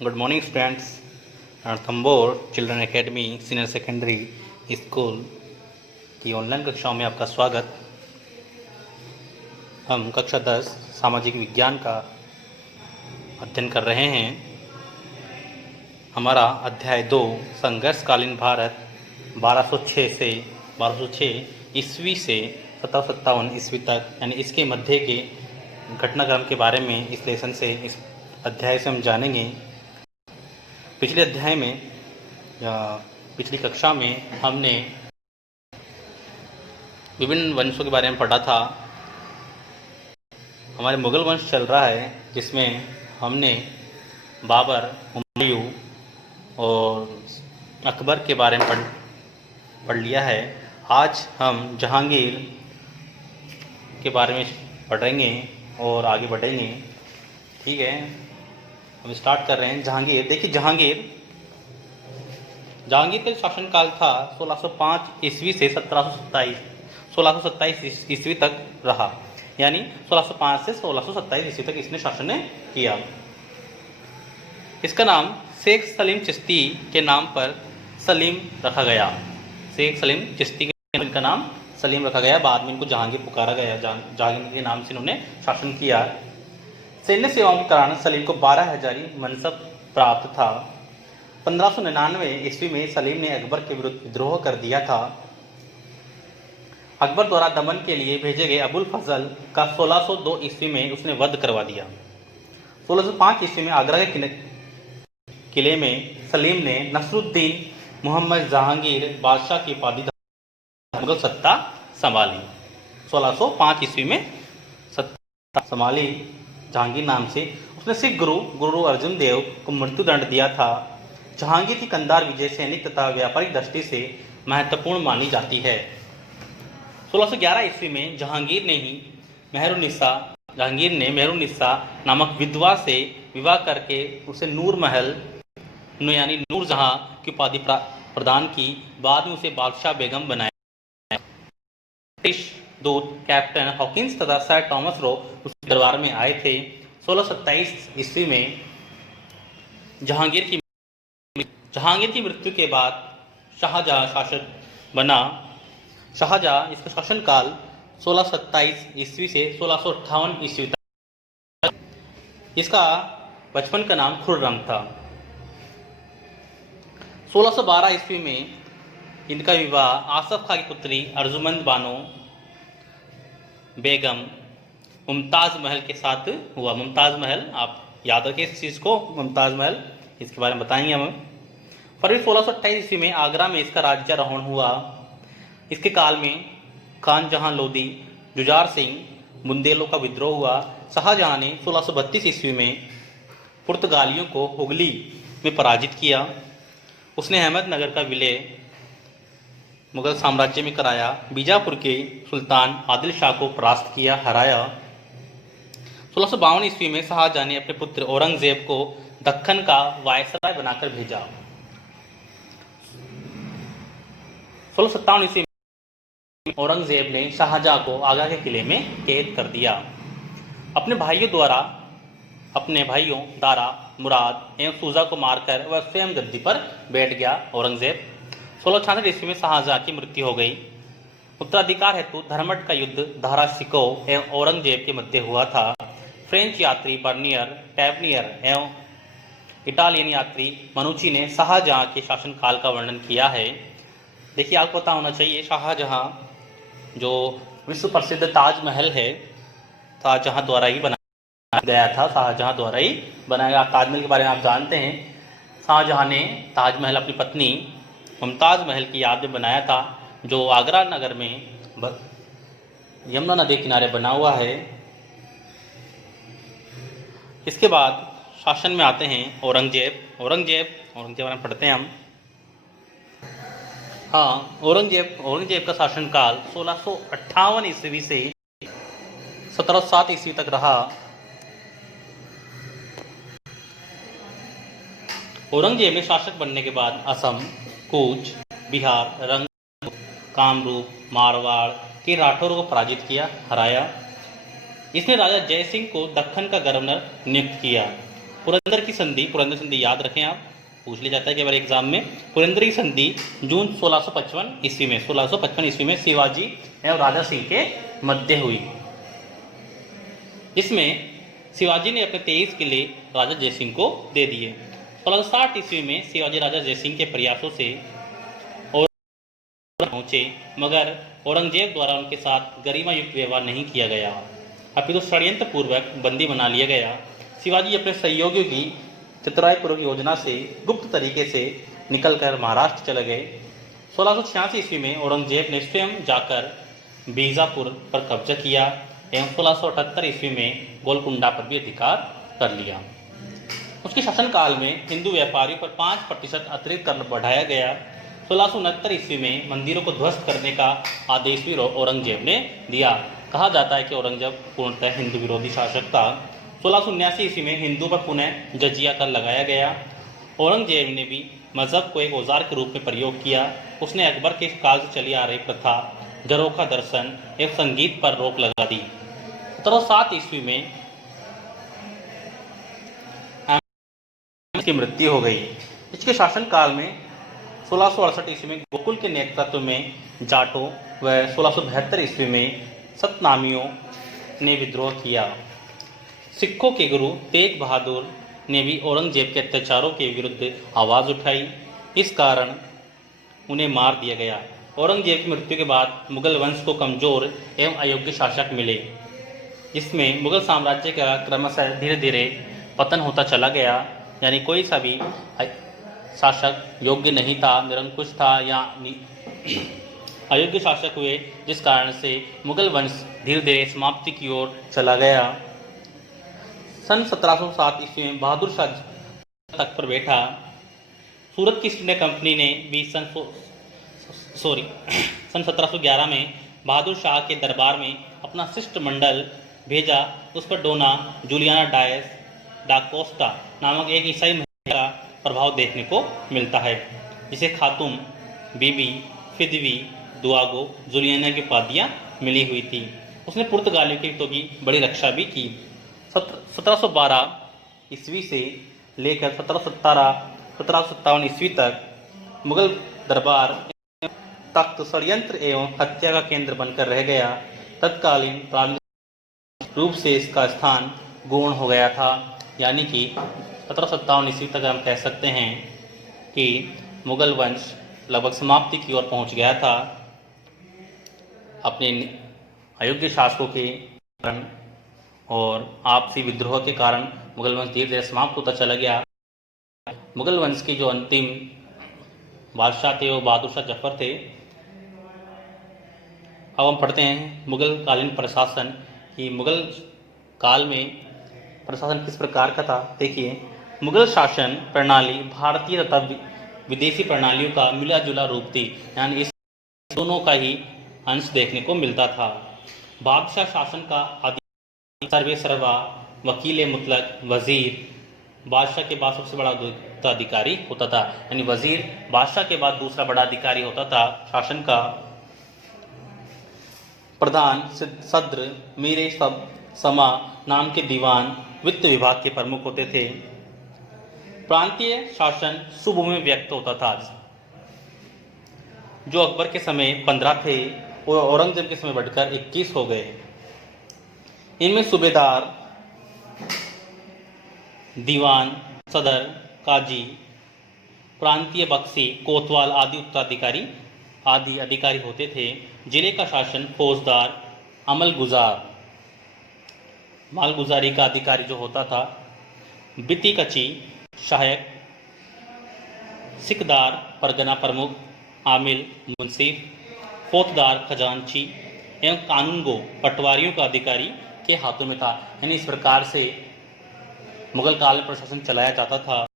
Good morning, students. Ranthambore children academy senior secondary school की online कक्षाओं में आपका स्वागत। हम कक्षा 10 सामाजिक विज्ञान का अध्ययन कर रहे हैं। हमारा अध्याय 2 संघर्षकालीन भारत 1206 ईस्वी से 1757 ईस्वी तक, यानी इसके मध्य के घटनाक्रम के बारे में इस लेसन से, इस अध्याय से हम जानेंगे। पिछले अध्याय में या पिछली कक्षा में हमने विभिन्न वंशों के बारे में पढ़ा था। हमारे मुगल वंश चल रहा है, जिसमें हमने बाबर, हुमायूं और अकबर के बारे में पढ़ लिया है। आज हम जहांगीर के बारे में पढ़ेंगे और आगे बढ़ेंगे। ठीक है, हम स्टार्ट कर रहे हैं। जहांगीर, देखिए जहांगीर का शासनकाल था 1605 ईस्वी से 1627 ईस्वी तक रहा, यानी 1605 से 1627 ईस्वी तक इसने शासन किया। इसका नाम शेख सलीम चिश्ती के नाम पर सलीम रखा गया। शेख सलीम चिश्ती का नाम सलीम रखा गया। बाद में इनको जहांगीर पुकारा गया। जहांगीर के नाम से इन्होंने शासन किया। सैन्य सेवाओं के कारण सलीम को 12 हजारी मनसब प्राप्त था। 1599 ईस्वी में सलीम ने अकबर के विरुद्ध विद्रोह कर दिया था। अकबर द्वारा दमन के लिए भेजे गए अबुल फजल का 1602 ईस्वी में उसने वध करवा दिया। 1605 ईस्वी में आगरा के किले में सलीम ने नसरुद्दीन मोहम्मद जहांगीर बादशाह की उपाधि मुगल सत्ता संभाली। 1605 ईस्वी में सत्ता संभाली जहांगीर नाम से। उसने सिख गुरु अर्जुन देव को मृत्युदंड दिया था। जहांगीर की कंधार विजय सैनिक तथा व्यापारिक दृष्टि से महत्वपूर्ण मानी जाती है। 1611 ईस्वी में जहांगीर ने मेहरुन्निसा नामक विधवा से विवाह करके उसे नूर महल यानी नूरजहां की उपाधि प्रदान की। बाद में उसे बादशाह बेगम बनाया। ब्रिटिश दूत कैप्टन हॉकिंस तथा सर थॉमस रो उसके दरबार में आए थे। 1627 ईस्वी में जहांगीर की मृत्यु के बाद शाहजहां शासक बना। शाहजहां, इसका शासनकाल 1627 ईस्वी से 1658 ईस्वी तक। इसका बचपन का नाम खुर्रम था। 1612 ईस्वी में इनका विवाह आसफ खां की पुत्री अर्जुमंद बानो बेगम मुमताज़ महल के साथ हुआ। मुमताज़ महल, आप याद रखिए इस चीज़ को, मुमताज़ महल, इसके बारे में बताएंगे हम। फरवरी 1628 ईस्वी में आगरा में इसका राज्यारोहण हुआ। इसके काल में खान जहां लोदी, जुझार सिंह, बुंदेलों का विद्रोह हुआ। शाहजहां ने 1632 ईस्वी में पुर्तगालियों को हुगली में पराजित किया। उसने अहमदनगर का विलय मुगल साम्राज्य में कराया। बीजापुर के सुल्तान आदिल शाह को परास्त किया, हराया। 1652 ईस्वी में शाहजहां ने अपने पुत्र औरंगजेब को दक्कन का वायसराय बनाकर भेजा। 1657 ईस्वी में औरंगजेब ने शाहजहां को आगरा के किले में कैद कर दिया। अपने भाइयों दारा, मुराद एवं सूजा को मारकर वह स्वयं गद्दी पर बैठ गया औरंगजेब। 1666 ईस्वी में शाहजहां की मृत्यु हो गई। उत्तराधिकार हेतु धर्मट का युद्ध दारा शिकोह एवं औरंगजेब के मध्य हुआ था। फ्रेंच यात्री बर्नियर, टैवनियर एवं इटालियन यात्री मनुची ने शाहजहां के शासनकाल का वर्णन किया है। देखिए, आपको पता होना चाहिए शाहजहां जो विश्व प्रसिद्ध ताजमहल है, शाहजहां द्वारा ही बनाया गया था। शाहजहां द्वारा ही बनाया गया। ताजमहल के बारे में आप जानते हैं। शाहजहां ने ताजमहल अपनी पत्नी मुमताज़ महल की याद में बनाया था, जो आगरा नगर में यमुना नदी किनारे बना हुआ है। इसके बाद शासन में आते हैं औरंगजेब बारे में पढ़ते हैं हम। हाँ, औरंगजेब का शासनकाल 1658 ईस्वी से 1707 ईस्वी तक रहा। औरंगजेब ने शासक बनने के बाद असम, कूच, बिहार, रंग, कामरूप, मारवाड़ के राठौरों को पराजित किया, हराया। इसने राजा जय सिंह को दक्कन का गवर्नर नियुक्त किया। पुरंदर संधि याद रखें आप, पूछ लिया जाता है कई बार एग्जाम में। पुरंदर की संधि जून 1655 ईस्वी में 1655 ईस्वी में शिवाजी एवं राजा सिंह के मध्य हुई। इसमें शिवाजी ने अपने 23 किले राजा जयसिंह को दे दिए। 1660 ईस्वी में शिवाजी राजा जयसिंह के प्रयासों से पहुंचे, मगर औरंगजेब द्वारा उनके साथ गरिमा युक्त व्यवहार नहीं किया गया, अपितु षड्यंत्र पूर्वक बंदी बना लिया गया। शिवाजी अपने सहयोगियों की चतुराईपूर्वक योजना से गुप्त तरीके से निकलकर महाराष्ट्र चले गए। 1686 ईस्वी में औरंगजेब ने स्वयं जाकर बीजापुर पर कब्जा किया एवं 1678 ईस्वी में गोलकुंडा पर भी अधिकार कर लिया। उसके शासनकाल में हिंदू व्यापारियों पर 5% अतिरिक्त कर बढ़ाया गया। 1669 ईस्वी में मंदिरों को ध्वस्त करने का आदेश भी औरंगजेब ने दिया। कहा जाता है कि औरंगजेब पूर्णतः हिंदू विरोधी शासक था। 1679 ईस्वी में हिंदू पर पुनः जजिया कर लगाया गया। औरंगजेब ने भी मजहब को एक औजार के रूप में प्रयोग किया। उसने अकबर के काल से चली आ रही प्रथा झरोखा दर्शन एवं संगीत पर रोक लगा दी। 1707 ईस्वी में की मृत्यु हो गई। इसके शासनकाल में 1668 ईस्वी में गोकुल के नेतृत्व में जाटों व 1672 ईस्वी में सतनामियों ने विद्रोह किया। सिखों के गुरु तेग बहादुर ने भी औरंगजेब के अत्याचारों के विरुद्ध आवाज़ उठाई। इस कारण उन्हें मार दिया गया। औरंगजेब की मृत्यु के बाद मुगल वंश को कमजोर एवं अयोग्य शासक मिले। इसमें मुगल साम्राज्य का क्रमशः धीरे धीरे पतन होता चला गया, यानी कोई सा भी शासक योग्य नहीं था, निरंकुश था या अयोग्य शासक हुए, जिस कारण से मुगल वंश धीरे धीरे समाप्ति की ओर चला गया। सन 1707 ईस्वी में बहादुर शाह तख्त पर बैठा। सूरत की ईस्ट इंडिया कंपनी ने भी सन 1711 में बहादुर शाह के दरबार में अपना शिष्टमंडल भेजा। उस पर डोना जूलियाना डायस डाकोस्टा नामक एक ईसाई महिला का प्रभाव देखने को मिलता है, जिसे खातूम, बीबी, फिदवी, दुआगो, जूलियाना की उपाधियाँ मिली हुई थी। उसने पुर्तगालियों के हितों की बड़ी रक्षा भी की। 1712 ईस्वी से लेकर 1757 ईस्वी तक मुगल दरबार तख्त षड्यंत्र एवं हत्या का केंद्र बनकर रह गया। तत्कालीन प्रारंभिक रूप से इसका स्थान गौण हो गया था, यानी कि 1757 ईस्वी तक हम कह सकते हैं कि मुगल वंश लगभग समाप्ति की ओर पहुंच गया था। अपने अयोग्य शासकों के कारण और आपसी विद्रोह के कारण मुगल वंश धीरे धीरे समाप्त होता चला गया। मुगल वंश के जो अंतिम बादशाह थे वो बहादुर शाह जफर थे। अब हम पढ़ते हैं मुगल कालीन प्रशासन कि मुगल काल में प्रशासन किस प्रकार का था। देखिए, मुगल शासन प्रणाली भारतीय तथा विदेशी प्रणालियों का मिला जुला रूप थी, यानी इस दोनों का ही अंश देखने को मिलता था। बादशाह शासन का सर्वे सर्वा, वकील मुतलक, वजीर बादशाह के बाद सबसे बड़ा उत्तराधिकारी होता था, यानी वजीर बादशाह के बाद दूसरा बड़ा अधिकारी होता था शासन का। प्रधान, सद्र, मीरे सब समा नाम के दीवान वित्त विभाग के प्रमुख होते थे। प्रांतीय शासन सूबों में व्यक्त होता था, जो अकबर के समय 15 थे और औरंगजेब के समय बढ़कर 21 हो गए। इनमें सूबेदार, दीवान, सदर, काजी, प्रांतीय बख्शी, कोतवाल आदि अधिकारी होते थे। जिले का शासन फौजदार, अमलगुजार, मालगुजारी का अधिकारी जो होता था, बिती कची, सहायक, सिकदार, परगना प्रमुख, आमिल, मुंसिफ, फौजदार, खजांची एवं कानूनगो, पटवारियों का अधिकारी के हाथों में था। यानी इस प्रकार से मुगल काल में प्रशासन चलाया जाता था।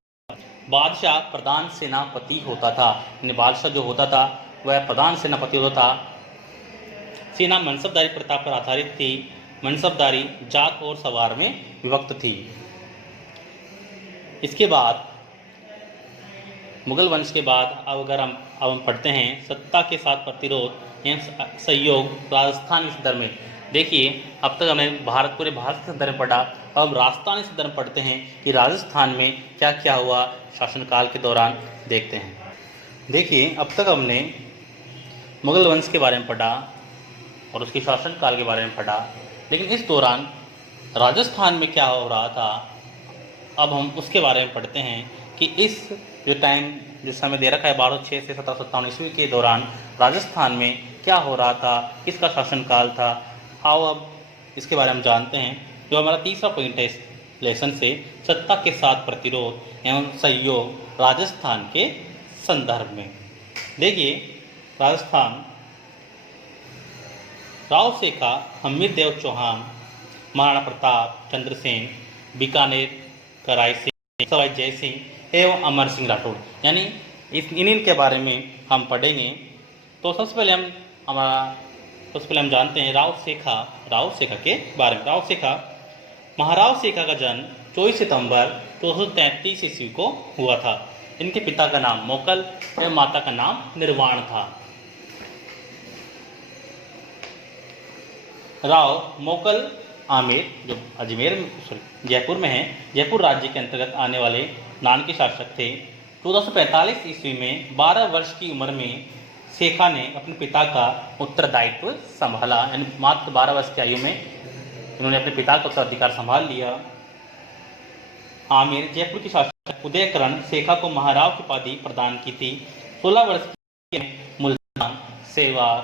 बादशाह प्रधान सेनापति होता था, यानी बादशाह जो होता था वह प्रधान सेनापति होता था। सेना मनसबदारी प्रथा पर आधारित थी। मनसबदारी जात और सवार में विभक्त थी। इसके बाद मुगल वंश के बाद अब हम पढ़ते हैं सत्ता के साथ प्रतिरोध एवं सहयोग राजस्थान इस दर में। देखिए, अब तक हमने पूरे भारत के संदर्भ में पढ़ा। अब हम राजस्थानी संदर्भ में पढ़ते हैं कि राजस्थान में क्या क्या हुआ शासनकाल के दौरान, देखते हैं। देखिए, अब तक हमने मुगल वंश के बारे में पढ़ा और उसके शासनकाल के बारे में पढ़ा, लेकिन इस दौरान राजस्थान में क्या हो रहा था, अब हम उसके बारे में पढ़ते हैं कि इस जो समय दे रखा है 1206 से 1757 ईस्वी के दौरान राजस्थान में क्या हो रहा था, किसका शासनकाल था। आओ अब इसके बारे में हम जानते हैं। जो हमारा तीसरा पॉइंट है इस लेसन से, सत्ता के साथ प्रतिरोध एवं सहयोग राजस्थान के संदर्भ में। देखिए, राजस्थान राव सेखा, हमीर देव चौहान, महाराणा प्रताप, चंद्रसेन, बीकानेर का राय सिंह, सवाई जय सिंह एवं अमर सिंह राठौड़, यानी इन्हीं के बारे में हम पढ़ेंगे। तो सबसे पहले हम जानते हैं राव सेखा के बारे में। महाराव सेखा का जन्म 24 सितंबर 1433 ईस्वी को हुआ था। इनके पिता का नाम मोकल एवं माता का नाम निर्वाण था। राव मोकल आमेर, जो जयपुर में है, जयपुर राज्य के अंतर्गत आने वाले नान के शासक थे। 1445 ईस्वी में 12 वर्ष की उम्र में सेखा ने अपने पिता का उत्तरदायित्व संभाला, यानी मात्र 12 वर्ष की आयु में इन्होंने अपने पिता का उत्तराधिकार संभाल लिया। आमेर जयपुर के शासक उदयकरण सेखा को महाराव की उपाधि प्रदान की थी। 16 वर्ष की मुल्तान, सेवार,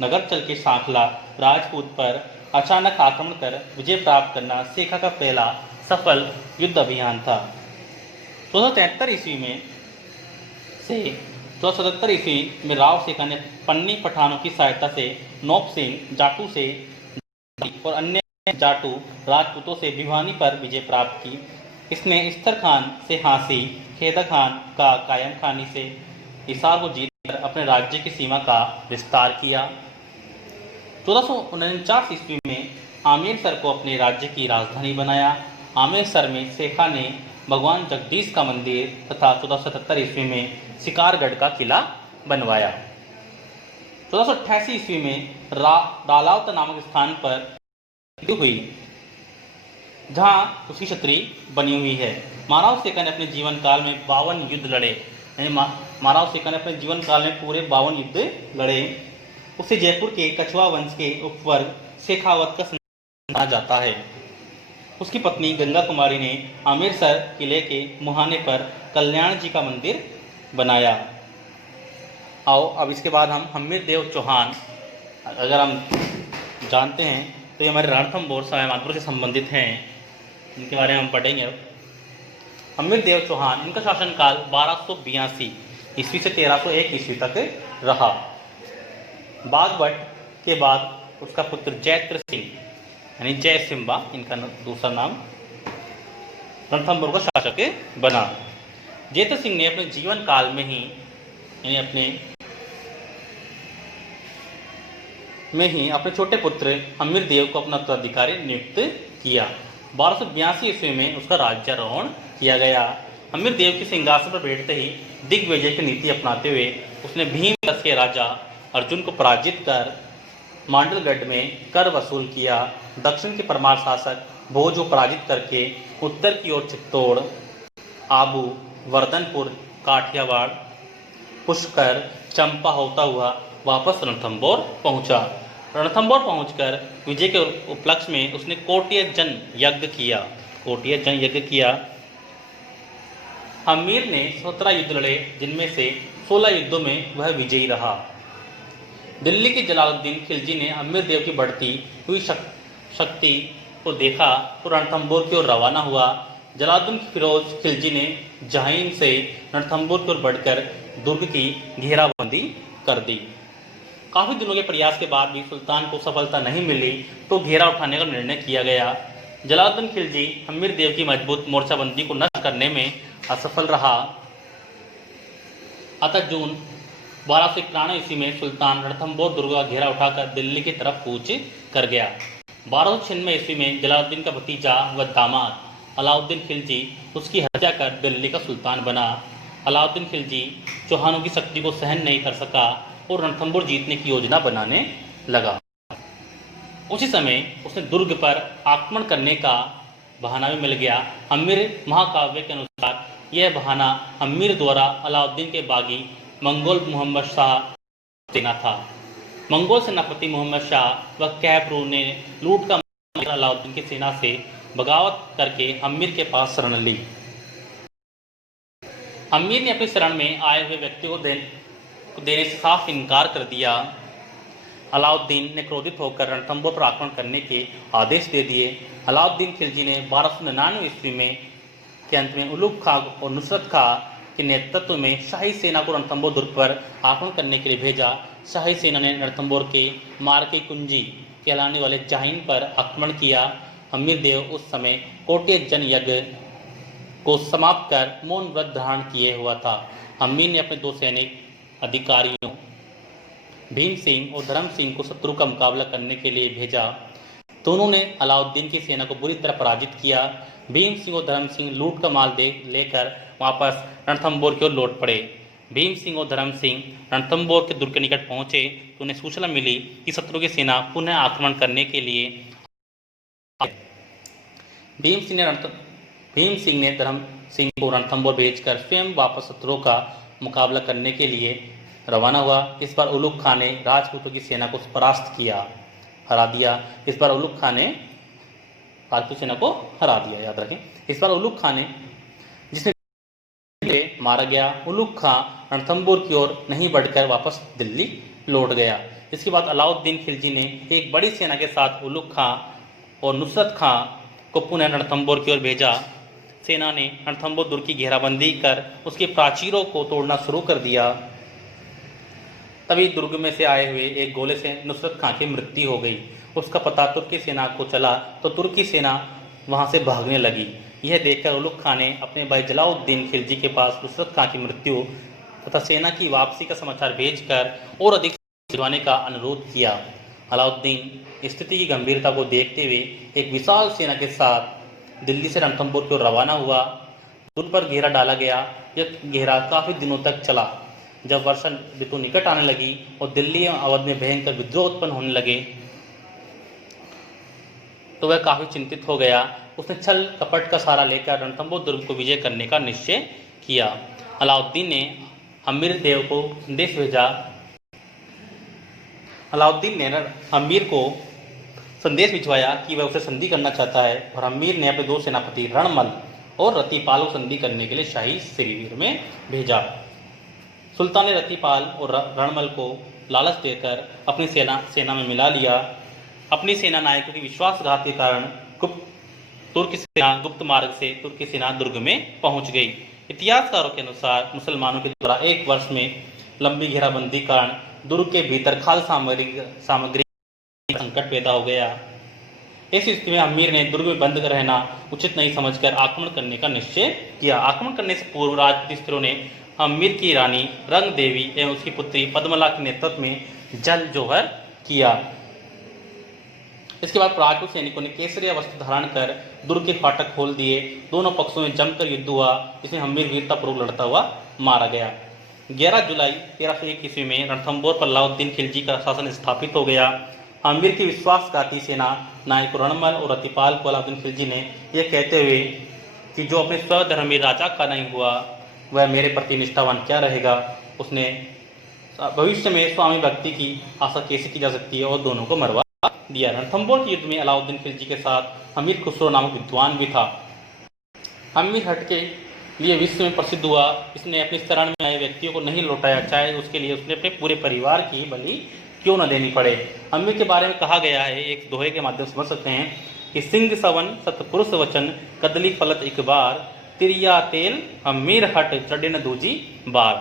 नगरचल के सांखला राजपूत पर अचानक आक्रमण कर विजय प्राप्त करना सेखा का पहला सफल युद्ध अभियान था। 1473 ईस्वी में से 1477 ईस्वी में राव सेखा ने पन्नी पठानों की सहायता से नौप सिंह जाटू से और अन्य जाटू राजपूतों से भिवानी पर विजय प्राप्त की। इसने इस्तर खान से हांसी, खेदा खान का कायम खानी से हिसार को जीतकर अपने राज्य की सीमा का विस्तार किया। 1449 ईस्वी में आमेरसर को अपने राज्य की राजधानी बनाया। आमेरसर में सेखा ने भगवान जगदीश का मंदिर तथा 1477 ईस्वी में शिकारगढ़ का किला बनवाया। 1488 ईस्वी में रालावत नामक स्थान पर हुई, जहां उसकी छतरी बनी हुई है। महाराव सेखा ने अपने जीवन काल में 52 युद्ध लड़े, यानी महाराव सेखा ने अपने जीवन काल में पूरे 52 युद्ध लड़े। उसे जयपुर के कछुआ वंश के उपवर्ग शेखावत का माना जाता है। उसकी पत्नी गंगा कुमारी ने आमेरसर किले के मुहाने पर कल्याण जी का मंदिर बनाया। आओ अब इसके बाद हम हमीर देव चौहान, अगर हम जानते हैं तो ये हमारे रणथंभौर मानपुर से संबंधित हैं, इनके बारे में हम पढ़ेंगे। हमीर देव चौहान, इनका शासनकाल 1282 ईस्वी से 1301 ईस्वी तक रहा। बागभट के बाद उसका पुत्र जैत्र सिंह, यानी जय सिम्बा इनका दूसरा नाम, रणथंभौर का शासक बना। जैत्र सिंह ने अपने जीवन काल में ही अपने छोटे पुत्र हमीर देव को अपना उत्तराधिकारी नियुक्त किया। 1282 ईस्वी में उसका राज्यारोहण किया गया। हमीर देव के सिंहासन पर बैठते ही दिग्विजय की नीति अपनाते हुए उसने भीमरस के राजा अर्जुन को पराजित कर मांडलगढ़ में कर वसूल किया। दक्षिण के परमार शासक भोज को पराजित करके उत्तर की ओर चित्तौड़, आबू, वर्धनपुर, काठियावाड़, पुष्कर, चंपा होता हुआ वापस रणथंभौर पहुंचा। रणथंभौर पहुंचकर विजय के उपलक्ष्य में उसने कोटिय जन यज्ञ किया। हमीर ने 17 युद्ध लड़े, जिनमें से 16 युद्धों में वह विजयी रहा। दिल्ली के जलालुद्दीन खिलजी ने हमीर देव की बढ़ती हुई शक्ति को देखा तो रणथंभौर की ओर रवाना हुआ। जलालुद्दीन फिरोज खिलजी ने जहीन से रणथंभौर की ओर बढ़कर दुर्ग की घेराबंदी कर दी। काफी दिनों के प्रयास के बाद भी सुल्तान को सफलता नहीं मिली तो घेरा उठाने का निर्णय किया गया। जलालुद्दीन खिलजी हमीर देव की मजबूत मोर्चाबंदी को नष्ट करने में असफल रहा। अतः जून 1291 ईस्वी में सुल्तान रणथंभौर दुर्ग का घेरा उठाकर दिल्ली की तरफ कूच कर गया। 1296 ईस्वी में जलालुद्दीन का भतीजा व दामाद अलाउद्दीन खिलजी उसकी हत्या कर दिल्ली का सुल्तान बना। अलाउद्दीन खिलजी चौहानों की शक्ति को सहन नहीं कर सका और रणथंभौर जीतने की योजना बनाने लगा। उसी समय उसने दुर्ग पर आक्रमण करने का बहाना भी मिल गया। हम्मीर महाकाव्य के अनुसार यह बहाना हम्मीर द्वारा अलाउद्दीन के बागी मंगोल मोहम्मद शाह सेना था। मंगोल सेनापति मोहम्मद शाह व कैपरू ने लूट का अलाउद्दीन की सेना से बगावत करके हम्मीर के पास शरण ली। हम्मीर ने अपनी शरण में आए हुए व्यक्ति को देने से साफ इनकार कर दिया। अलाउद्दीन ने क्रोधित होकर रणथंभौर पर आक्रमण करने के आदेश दे दिए। अलाउद्दीन खिलजी ने 1299 ईस्वी में के अंत में उलुग खां और नुसरत खां के नेतृत्व में शाही सेना को रणथंभौर दुर्ग पर आक्रमण करने के लिए भेजा। शाही सेना ने रणथंभौर के मार्के कुंजी कहलाने वाले जाहिन पर आक्रमण किया। हम्मीर देव उस समय कोटे जन यज्ञ को समाप्त कर मौन व्रत धारण किए हुआ था। हम्मीर ने अपने 2 सैनिक अधिकारियों भीम सिंह और धर्म सिंह को शत्रु का मुकाबला करने के लिए भेजा। दोनों ने अलाउद्दीन की सेना को बुरी तरह पराजित किया। भीम सिंह और धर्म सिंह लूट का माल लेकर वापस रणथंभौर की ओर लौट पड़े। भीम सिंह और धर्म सिंह रणथंभौर के दुर्ग के निकट पहुंचे तो उन्हें सूचना मिली कि शत्रु की सेना पुनः आक्रमण करने के लिए। भीम सिंह ने धर्म सिंह को रणथंभौर भेजकर स्वयं वापस शत्रुओं का मुकाबला करने के लिए रवाना हुआ। इस बार उलुग खां ने राजपूतों की सेना को परास्त किया, हरा दिया। इस बार उलुग खां ने राजपूत सेना को हरा दिया, याद रखें। इस बार उलुग खां ने जिसने मारा गया। उलुग खां रणथंभौर की ओर नहीं बढ़कर वापस दिल्ली लौट गया। इसके बाद अलाउद्दीन खिलजी ने एक बड़ी सेना के साथ उलुग खां और नुसरत खां को पुनः रणथंभौर की ओर भेजा। सेना ने रणथंभौर दुर्ग की घेराबंदी कर उसके प्राचीरों को तोड़ना शुरू कर दिया। तभी दुर्ग में से आए हुए एक गोले से नुसरत खां की मृत्यु हो गई। उसका पता तुर्की सेना को चला तो तुर्की सेना वहां से भागने लगी। यह देखकर उलुग खां ने अपने भाई जलाउद्दीन खिलजी के पास नुसरत खां की मृत्यु तथा सेना की वापसी का समाचार भेजकर और अधिक भिजवाने का अनुरोध किया। अलाउद्दीन स्थिति की गंभीरता को देखते हुए एक विशाल सेना के साथ दिल्ली से रणथंभौर की ओर रवाना हुआ। दुर्ग पर घेरा डाला गया। यह घेरा काफी दिनों तक चला। जब वर्षा ऋतु निकट आने लगी और दिल्ली एवं अवध में भयंकर विद्रोह उत्पन्न होने लगे तो वह काफी चिंतित हो गया। उसने छल कपट का सहारा लेकर रणथंभौर दुर्ग को विजय करने का निश्चय किया। अलाउद्दीन ने हम्मीर देव को संदेश भेजा। अलाउद्दीन ने हम्मीर को संदेश भिजवाया कि वह उसे संधि करना चाहता है और हम्मीर ने अपने 2 सेनापति रणमल और रतिपाल को संधि करने के लिए शाही शिविर में भेजा। सुल्तान ने रतिपाल और रणमल को लालच देकर अपनी सेना में मिला लिया। अपनी सेना नायकों की विश्वासघात के कारण तुर्की सेना गुप्त मार्ग से तुर्की सेना दुर्ग में पहुंच गई। इतिहासकारों के अनुसार मुसलमानों के द्वारा 1 वर्ष में लंबी घेराबंदी कारण दुर्ग के भीतर खाद्य सामग्री संकट पैदा हो गया। इस स्थिति में अमीर ने दुर्ग में बंद रहना उचित नहीं समझकर आक्रमण करने का निश्चय किया। आक्रमण करने से पूर्व राजपूती स्त्रियों ने अमीर की रानी रंग देवी एवं उसकी पुत्री पद्मला के नेतृत्व में जल जोहर किया। इसके बाद राजपूत सैनिकों ने केसरिया वस्त्र धारण कर दुर्ग के फाटक खोल दिए। दोनों पक्षों में जमकर युद्ध हुआ, जिसमें हम्मीर वीरतापूर्वक लड़ता हुआ मारा गया। 11 जुलाई 1301 ईस्वी में रणथंभौर पर अलाउद्दीन खिलजी का शासन स्थापित हो गया। हम्मीर की विश्वासघाती सेना नायक रणमल और रतिपाल को अलाउद्दीन खिलजी ने यह कहते हुए कि जो अपने स्वधर्मी राजा का नहीं हुआ वह मेरे प्रति निष्ठावान क्या रहेगा, उसने भविष्य में स्वामी भक्ति की आशा कैसे की जा सकती है, और दोनों को मरवा दिया। रणथंभौर के युद्ध में अलाउद्दीन खिलजी के साथ हमीर खुसरो नामक विद्वान भी था। हमीर हट के लिए विश्व में प्रसिद्ध हुआ। इसने अपनी शरण में आए व्यक्तियों को नहीं लौटाया, चाहे उसके लिए उसने अपने पूरे परिवार की बलि क्यों न देनी पड़े। हमीर के बारे में कहा गया है, एक दोहे के माध्यम से समझ सकते हैं कि सिंह सवन सतपुरुष वचन कदली फलत एक बार तिरिया तेल हमीर हट चढ़े न दूजी बार।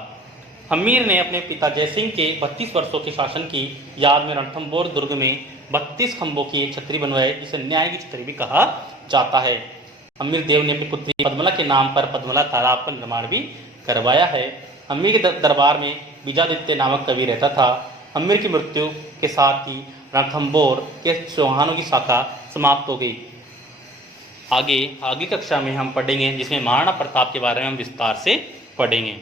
हमीर ने अपने पिता जयसिंह के 32 वर्षों के शासन की याद में रणथंभौर दुर्ग में 32 खंभों की एक छतरी बनवाई, जिसे न्याय की छतरी भी कहा जाता है। हमीर देव ने अपनी पुत्री पद्मला के नाम पर पद्मला तालाब का निर्माण भी करवाया है। हमीर के दरबार में विजादित्य नामक कवि रहता था। हमीर की मृत्यु के साथ ही रणथंभौर के चौहानों की शाखा समाप्त हो गई। आगे कक्षा में हम पढ़ेंगे, जिसमें महाराणा प्रताप के बारे में हम विस्तार से पढ़ेंगे।